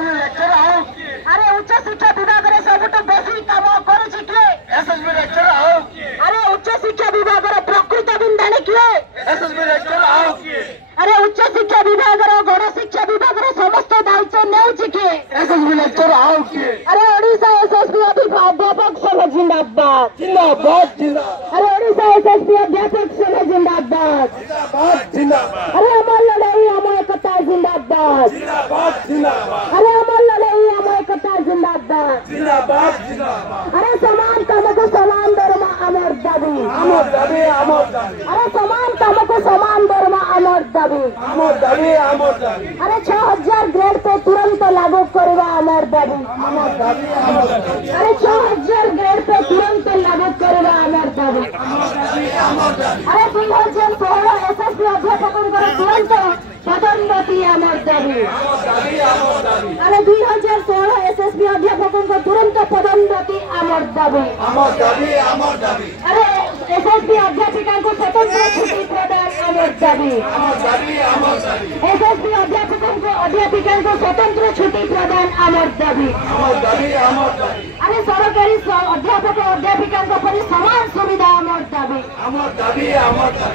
SSB lecture आओ अरे उच्च शिक्षा विभाग रे सबुठु बेसी काम करूछि किए एसएसबी लेक्चर आओ अरे उच्च शिक्षा विभाग रे प्रकृत बिंदाणी किए एसएसबी लेक्चर आओ अरे उच्च शिक्षा विभाग रे गण शिक्षा विभाग रे समस्त दायित्व नेउछि किए एसएसबी लेक्चर आओ अरे ओडिशा एसएसबी अध्यापक संघ जिंदाबाद जिंदाबाद जिंदाबाद अरे ओडिशा एसएसबी अध्यापक संघ जिंदाबाद जिंदाबाद जिंदाबाद अरे अमर लड़ाई अमर एकता जिंदाबाद जिंदाबाद जिंदाबाद अरे अमर लड़ाई अमर एकता जिंदाबाद जिंदाबाद जिंदाबाद अरे समान काम को समान दरमा अमर दाबी अमर दाबी अमर दाबी अरे समान काम को समान दरमा अमर दाबी अमर दाबी अमर दाबी अरे 6000 ग्रेड पे तुरंत लागू करवा अमर दाबी अमर दाबी अमर दाबी अरे 6000 ग्रेड पे तुरंत लागू करवा अमर दाबी अमर दाबी अमर दाबी अरे 2016 एसएसबी अध्यापकଙ୍କର तुरंत पदोन्नति अमर दाबी अमर दाबी अमर दाबी अरे 2016 एसएसबी अध्यापकଙ୍କ तुरंत पदोन्नति अमर दाबी अमर दाबी अमर दाबी अरे एसएसबी अध्यापिकांको स्वतंत्र छुट्टी प्रदान अमर दाबी अमर दाबी अमर दाबी एसएसबी अध्यापिकांको स्वतंत्र छुट्टी प्रदान अमर दाबी अमर दाबी अमर दाबी अरे सरकारी अध्यापक अध्यापिकांको पनि समान सुविधा अमर दाबी अमर दाबी अमर दाबी